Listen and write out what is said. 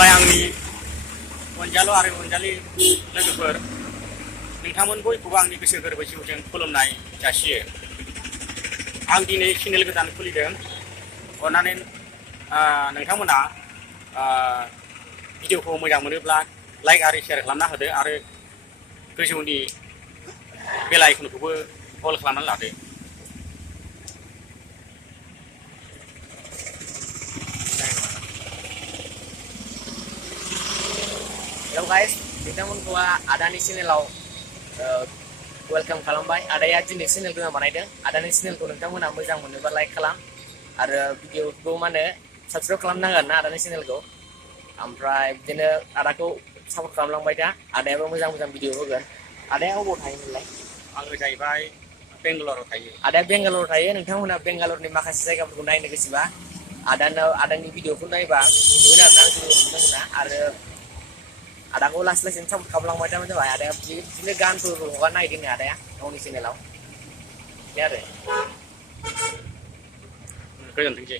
खुलुमबाय आंनि अनजालु आरो अनजालि लोगोफोर नोंथांमोन बयखौबो आंनि गोसो गोरबो जिउजों खुलुमनाय जासियो। आं दिनै चेनेल गोदान खुलिदों। अन्नानै नोंथांमोना भिडिअखौ मोजां मोनोब्ला लाइक आरो शेयार खालामना होदो आरो गोजौनि बेल आइकनखौबो अल खालामनानै लादो। Hello guys, nोंथांमोनखौ आदानि चेनेलाव वेलकाम खालामबाय। आदाया दिनै चेनेल गोदान बानायदों। आदानि चेनेलखौ नोंथांमोना मोजां मोनोबा लाइक खालाम आरो भिडिअखौ मा होनो साबस्क्राइब खालामनांगोन ना आदानि चेनेलखौ। ओमफ्राय बिदिनो आदाखौ सापर्ट खालामलांबाय था। आदायाबो मोजां मोजां भिडिअ होगोन। आदाया अबाव थायोमोनलाय? आङो जाहैबाय बेंगालराव थायो। आदाया बेंगालराव थायो। नोंथांमोना बेंगालरनि माखासे जायगाफोरखौ नायनो गोसोबा आदानि भिडिअखौ नायबा नुगोन आरोना नोंथांमोना। आरो आदाखौ लासै लासैनो सापर्ट खालामलांबाय थाबानो जाबाय। आदाया बिदिनो गानफोर हगारनो नागिरदों आदाया गावनि चेनेलाव। बे आरो गोजोनथोंसै।